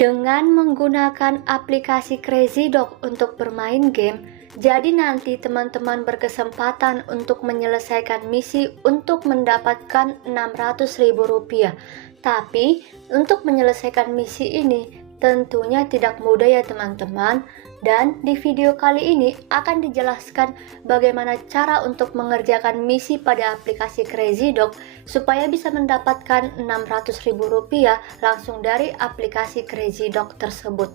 Dengan menggunakan aplikasi Crazy Dog untuk bermain game, jadi nanti teman-teman berkesempatan untuk menyelesaikan misi untuk mendapatkan Rp600.000. Tapi untuk menyelesaikan misi ini tentunya tidak mudah ya teman-teman. Dan di video kali ini akan dijelaskan bagaimana cara untuk mengerjakan misi pada aplikasi Crazy Dog supaya bisa mendapatkan Rp600.000 langsung dari aplikasi Crazy Dog tersebut.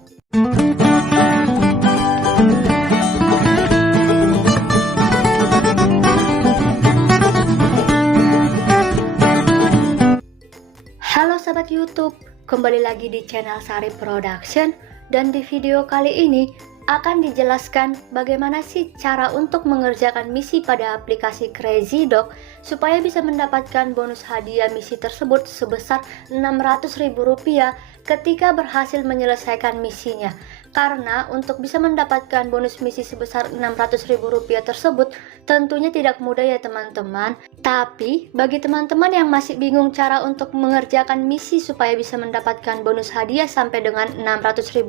Halo sahabat YouTube, kembali lagi di channel Sari Production, dan di video kali ini akan dijelaskan bagaimana sih cara untuk mengerjakan misi pada aplikasi Crazy Dog supaya bisa mendapatkan bonus hadiah misi tersebut sebesar Rp600.000 ketika berhasil menyelesaikan misinya. Karena untuk bisa mendapatkan bonus misi sebesar Rp600.000 tersebut tentunya tidak mudah ya teman-teman. Tapi bagi teman-teman yang masih bingung cara untuk mengerjakan misi supaya bisa mendapatkan bonus hadiah sampai dengan Rp600.000,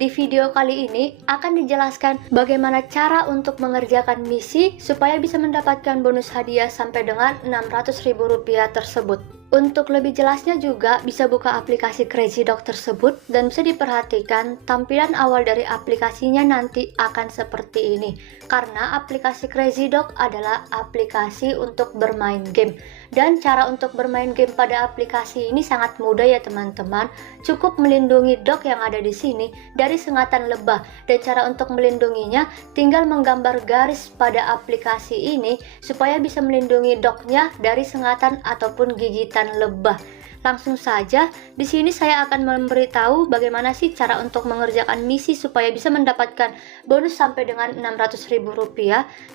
di video kali ini akan dijelaskan bagaimana cara untuk mengerjakan misi supaya bisa mendapatkan bonus hadiah sampai dengan Rp600.000 tersebut. Untuk lebih jelasnya juga bisa buka aplikasi Crazy Dog tersebut dan bisa diperhatikan tampilan awal dari aplikasinya nanti akan seperti ini. Karena aplikasi Crazy Dog adalah aplikasi untuk bermain game. Dan cara untuk bermain game pada aplikasi ini sangat mudah ya teman-teman. Cukup melindungi dog yang ada di sini dari sengatan lebah. Dan cara untuk melindunginya tinggal menggambar garis pada aplikasi ini supaya bisa melindungi dognya dari sengatan ataupun gigitan lebah. Langsung saja, di sini saya akan memberitahu bagaimana sih cara untuk mengerjakan misi supaya bisa mendapatkan bonus sampai dengan Rp600.000.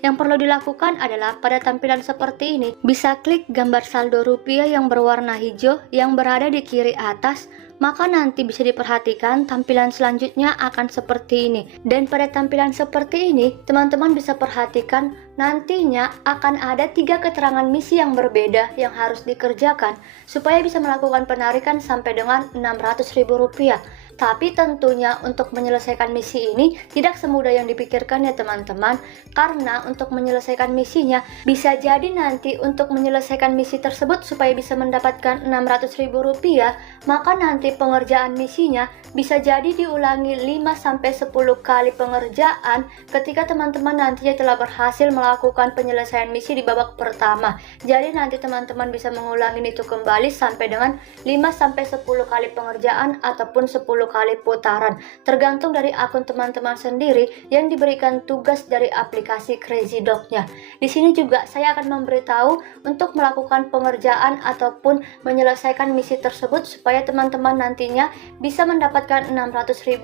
Yang perlu dilakukan adalah pada tampilan seperti ini, bisa klik gambar saldo rupiah yang berwarna hijau yang berada di kiri atas. Maka nanti bisa diperhatikan tampilan selanjutnya akan seperti ini. Dan pada tampilan seperti ini, teman-teman bisa perhatikan nantinya akan ada 3 keterangan misi yang berbeda yang harus dikerjakan supaya bisa melakukan penarikan sampai dengan Rp600.000. Tapi tentunya untuk menyelesaikan misi ini tidak semudah yang dipikirkan ya teman-teman. Karena untuk menyelesaikan misinya bisa jadi nanti untuk menyelesaikan misi tersebut supaya bisa mendapatkan Rp600.000, maka nanti pengerjaan misinya bisa jadi diulangi 5-10 kali pengerjaan ketika teman-teman nantinya telah berhasil melakukan penyelesaian misi di babak pertama. Jadi nanti teman-teman bisa mengulangi itu kembali sampai dengan 5-10 kali pengerjaan ataupun 10 kali putaran, tergantung dari akun teman-teman sendiri yang diberikan tugas dari aplikasi Crazy Dog-nya. Di sini juga saya akan memberitahu untuk melakukan pengerjaan ataupun menyelesaikan misi tersebut supaya teman-teman nantinya bisa mendapatkan Rp600.000.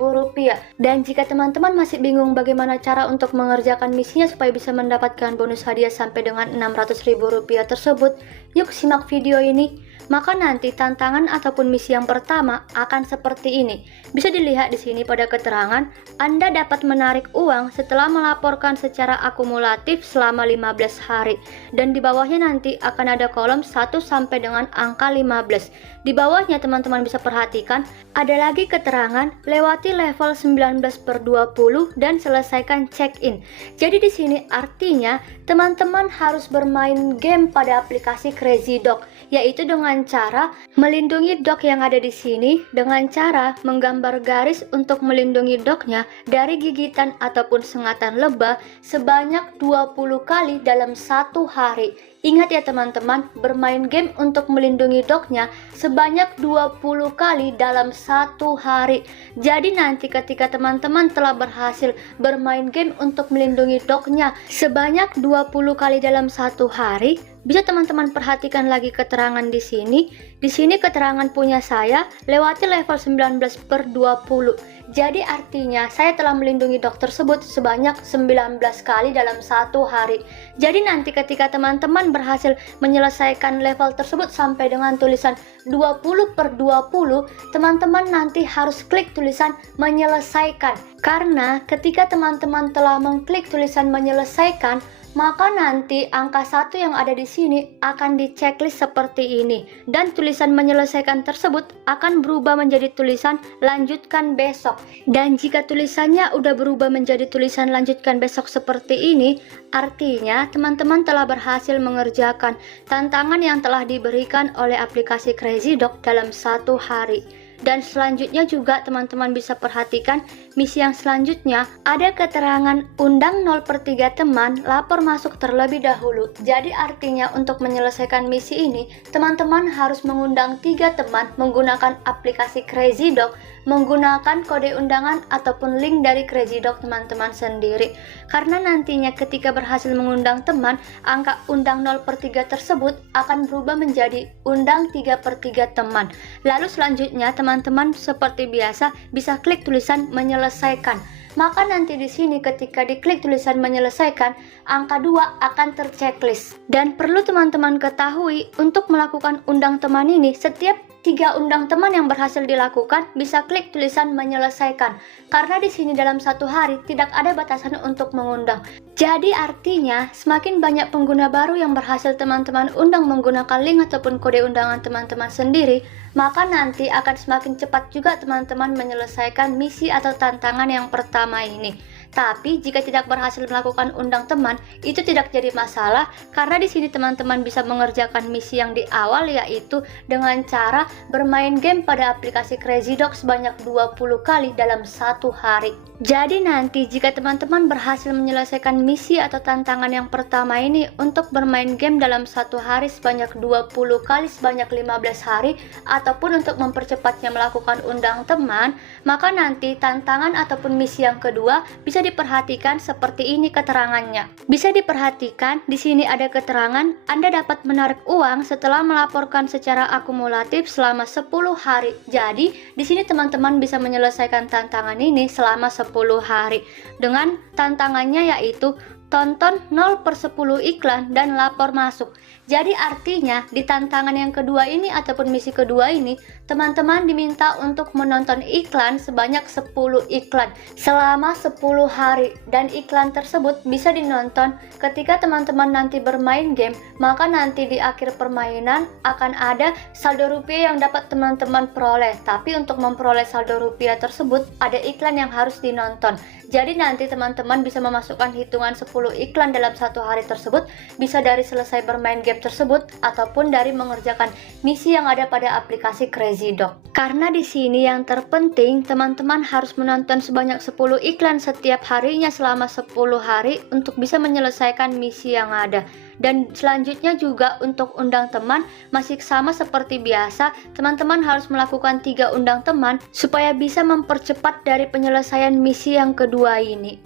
Dan jika teman-teman masih bingung bagaimana cara untuk mengerjakan misinya supaya bisa mendapatkan bonus hadiah sampai dengan Rp600.000 tersebut, yuk simak video ini. Maka nanti tantangan ataupun misi yang pertama akan seperti ini. Bisa dilihat di sini pada keterangan, Anda dapat menarik uang setelah melaporkan secara akumulatif selama 15 hari. Dan di bawahnya nanti akan ada kolom 1 sampai dengan angka 15. Di bawahnya teman-teman bisa perhatikan, ada lagi keterangan lewati level 19/20 dan selesaikan check-in. Jadi di sini artinya teman-teman harus bermain game pada aplikasi Crazy Dog, yaitu dengan cara melindungi dog yang ada di sini dengan cara menggambar garis untuk melindungi dognya dari gigitan ataupun sengatan lebah sebanyak 20 kali dalam 1 hari. Ingat ya teman-teman, bermain game untuk melindungi dognya sebanyak 20 kali dalam 1 hari. Jadi nanti ketika teman-teman telah berhasil bermain game untuk melindungi dognya sebanyak 20 kali dalam 1 hari, bisa teman-teman perhatikan lagi keterangan di sini. Di sini keterangan punya saya lewati level 19/20. Jadi artinya saya telah melindungi dog tersebut sebanyak 19 kali dalam 1 hari. Jadi nanti ketika teman-teman berhasil menyelesaikan level tersebut sampai dengan tulisan 20/20, teman-teman nanti harus klik tulisan menyelesaikan. Karena ketika teman-teman telah mengklik tulisan menyelesaikan, maka nanti angka 1 yang ada di sini akan di checklist seperti ini, dan tulisan menyelesaikan tersebut akan berubah menjadi tulisan lanjutkan besok. Dan jika tulisannya udah berubah menjadi tulisan lanjutkan besok seperti ini, artinya teman-teman telah berhasil mengerjakan tantangan yang telah diberikan oleh aplikasi CrazyDog dalam 1 hari. Dan selanjutnya juga teman-teman bisa perhatikan misi yang selanjutnya ada keterangan undang 0/3 teman lapor masuk terlebih dahulu. Jadi artinya untuk menyelesaikan misi ini teman-teman harus mengundang 3 teman menggunakan aplikasi CrazyDog, menggunakan kode undangan ataupun link dari CrazyDog teman-teman sendiri. Karena nantinya ketika berhasil mengundang teman, angka undang 0/3 tersebut akan berubah menjadi undang 3/3 teman. Lalu selanjutnya teman-teman seperti biasa bisa klik tulisan menyelesaikan. Maka nanti di sini ketika diklik tulisan menyelesaikan, angka 2 akan terchecklist. Dan perlu teman-teman ketahui untuk melakukan undang teman ini, setiap 3 undang teman yang berhasil dilakukan bisa klik tulisan menyelesaikan. Karena di sini dalam 1 hari tidak ada batasan untuk mengundang. Jadi artinya semakin banyak pengguna baru yang berhasil teman-teman undang menggunakan link ataupun kode undangan teman-teman sendiri, maka nanti akan semakin cepat juga teman-teman menyelesaikan misi atau tantangan yang pertama ini. Tapi jika tidak berhasil melakukan undang teman, itu tidak jadi masalah karena di sini teman-teman bisa mengerjakan misi yang di awal, yaitu dengan cara bermain game pada aplikasi CrazyDog sebanyak 20 kali dalam 1 hari. Jadi nanti jika teman-teman berhasil menyelesaikan misi atau tantangan yang pertama ini untuk bermain game dalam 1 hari sebanyak 20 kali sebanyak 15 hari ataupun untuk mempercepatnya melakukan undang teman, maka nanti tantangan ataupun misi yang kedua bisa diperhatikan seperti ini keterangannya. Bisa diperhatikan di sini ada keterangan Anda dapat menarik uang setelah melaporkan secara akumulatif selama 10 hari. Jadi di sini teman-teman bisa menyelesaikan tantangan ini selama 10 hari dengan tantangannya yaitu tonton 0/10 iklan dan lapor masuk. Jadi artinya di tantangan yang kedua ini ataupun misi kedua ini, teman-teman diminta untuk menonton iklan sebanyak 10 iklan selama 10 hari, dan iklan tersebut bisa dinonton ketika teman-teman nanti bermain game. Maka nanti di akhir permainan akan ada saldo rupiah yang dapat teman-teman peroleh. Tapi untuk memperoleh saldo rupiah tersebut ada iklan yang harus dinonton. Jadi nanti teman-teman bisa memasukkan hitungan 10 iklan dalam 1 hari tersebut, bisa dari selesai bermain game tersebut ataupun dari mengerjakan misi yang ada pada aplikasi CrazyDog. Karena di sini yang terpenting teman-teman harus menonton sebanyak 10 iklan setiap harinya selama 10 hari untuk bisa menyelesaikan misi yang ada. Dan selanjutnya juga untuk undang teman masih sama seperti biasa, teman-teman harus melakukan 3 undang teman supaya bisa mempercepat dari penyelesaian misi yang kedua ini.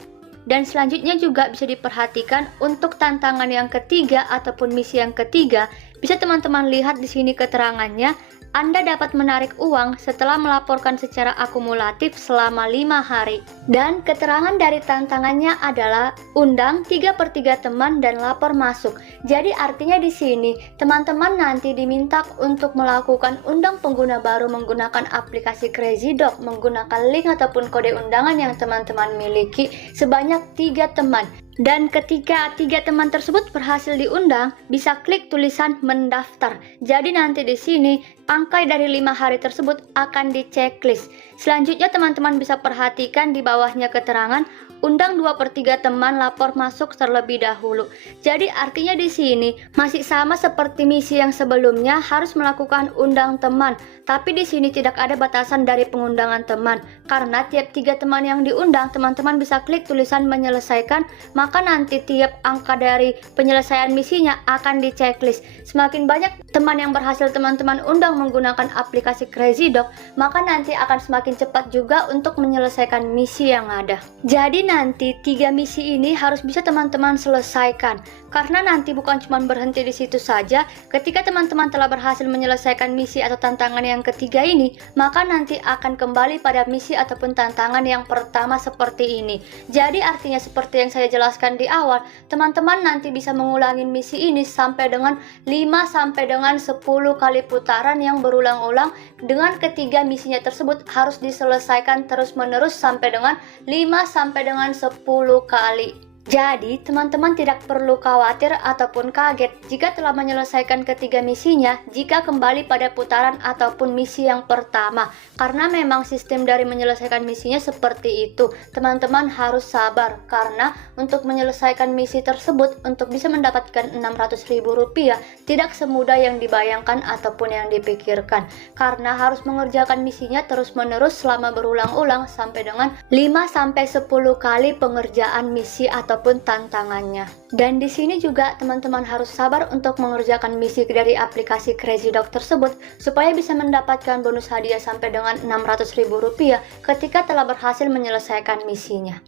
Dan selanjutnya juga bisa diperhatikan untuk tantangan yang ketiga ataupun misi yang ketiga, bisa teman-teman lihat di sini keterangannya. Anda dapat menarik uang setelah melaporkan secara akumulatif selama 5 hari. Dan keterangan dari tantangannya adalah undang 3/3 teman dan lapor masuk. Jadi artinya di sini teman-teman nanti diminta untuk melakukan undang pengguna baru menggunakan aplikasi CrazyDog, menggunakan link ataupun kode undangan yang teman-teman miliki sebanyak 3 teman. Dan ketika 3 teman tersebut berhasil diundang, bisa klik tulisan mendaftar. Jadi nanti di sini angka dari 5 hari tersebut akan di checklist. Selanjutnya teman-teman bisa perhatikan di bawahnya keterangan undang 2/3 teman lapor masuk terlebih dahulu. Jadi artinya di sini masih sama seperti misi yang sebelumnya, harus melakukan undang teman. Tapi di sini tidak ada batasan dari pengundangan teman. Karena tiap 3 teman yang diundang, teman-teman bisa klik tulisan menyelesaikan, maka nanti tiap angka dari penyelesaian misinya akan di checklist. Semakin banyak teman yang berhasil teman-teman undang menggunakan aplikasi CrazyDog, maka nanti akan semakin cepat juga untuk menyelesaikan misi yang ada. Jadi nanti 3 misi ini harus bisa teman-teman selesaikan, karena nanti bukan cuma berhenti di situ saja. Ketika teman-teman telah berhasil menyelesaikan misi atau tantangan yang ketiga ini, maka nanti akan kembali pada misi ataupun tantangan yang pertama seperti ini. Jadi artinya seperti yang saya jelaskan di awal, teman-teman nanti bisa mengulangi misi ini sampai dengan 5 sampai dengan 10 kali putaran yang berulang-ulang, dengan ketiga misinya tersebut harus diselesaikan terus-menerus sampai dengan 5 sampai dengan 10 kali. Jadi, teman-teman tidak perlu khawatir ataupun kaget jika telah menyelesaikan ketiga misinya jika kembali pada putaran ataupun misi yang pertama. Karena memang sistem dari menyelesaikan misinya seperti itu. Teman-teman harus sabar karena untuk menyelesaikan misi tersebut untuk bisa mendapatkan Rp600.000 tidak semudah yang dibayangkan ataupun yang dipikirkan. Karena harus mengerjakan misinya terus-menerus selama berulang-ulang sampai dengan 5-10 kali pengerjaan misi ataupun tantangannya. Dan di sini juga teman-teman harus sabar untuk mengerjakan misi dari aplikasi Crazy Dog tersebut supaya bisa mendapatkan bonus hadiah sampai dengan Rp600.000 ketika telah berhasil menyelesaikan misinya.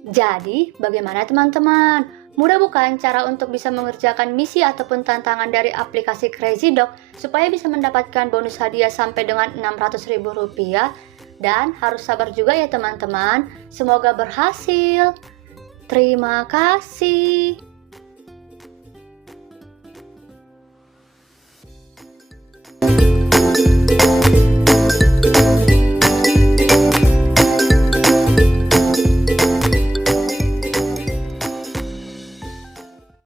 Jadi, bagaimana teman-teman? Mudah bukan cara untuk bisa mengerjakan misi ataupun tantangan dari aplikasi Crazy Dog supaya bisa mendapatkan bonus hadiah sampai dengan Rp600.000? Dan harus sabar juga ya teman-teman. Semoga berhasil. Terima kasih.